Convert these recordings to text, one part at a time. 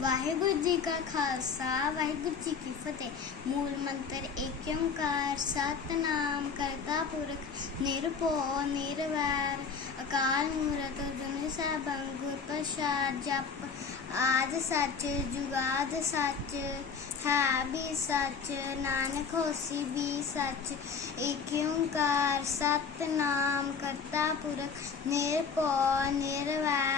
ਵਾਹਿਗੁਰੂ ਜੀ ਕਾ ਖਾਲਸਾ, ਵਾਹਿਗੁਰੂ ਜੀ ਕੀ ਫਤਿਹ। ਮੂਲ ਮੰਤਰ ਏਕ ਓੰਕਾਰ ਸਤਨਾਮ ਕਰਤਾ ਪੁਰਖ, ਨਿਰਭਉ, ਨਿਰਵੈਰ, ਅਕਾਲ ਮੂਰਤ ਜੁਨੀ ਸੈਭੰ ਗੁਰ ਪ੍ਰਸਾਦ ਜਪ, ਆਦ ਸੱਚ, ਜੁਗਾਦ ਸੱਚ, ਹੈ ਵੀ ਸੱਚ, ਨਾਨਕ ਹੋਸੀ ਵੀ ਸੱਚ। ਏਕ ਓੰਕਾਰ ਸਤਨਾਮ ਕਰਤਾ ਪੁਰਖ, ਨਿਰਭਉ, ਨਿਰਵੈਰ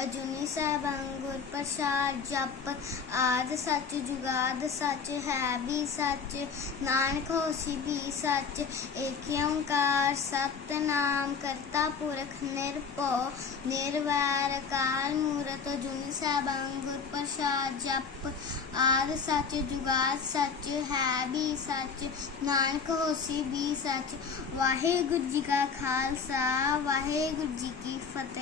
ਅਜੂਨੀ ਸੈਭੰ ਗੁਰ ਪ੍ਰਸਾਦ ਜਪ ਆਦ ਸੱਚ, ਜੁਗਾਦ ਸੱਚ, ਹੈ ਵੀ ਸੱਚ, ਨਾਨਕ ਹੋਸੀ ਵੀ ਸੱਚ, ਏਕ ਓੰਕਾਰ, ਸਤਨਾਮ, ਕਰਤਾ ਪੁਰਖ, ਨਿਰਭਉ, ਨਿਰਵੈਰ, ਅਕਾਲ ਮੂਰਤ, ਅਜੂਨੀ ਸੈਭੰ ਗੁਰ ਪ੍ਰਸਾਦ ਜਪ ਆਦ ਸੱਚ, ਜੁਗਾਦ ਸੱਚ, ਹੈ ਵੀ ਸੱਚ, ਨਾਨਕ ਹੋਸੀ ਵੀ ਸੱਚ। ਵਾਹਿਗੁਰੂ ਜੀ ਕਾ ਖਾਲਸਾ, ਵਾਹਿਗੁਰੂ ਜੀ ਕੀ ਫਤਿਹ।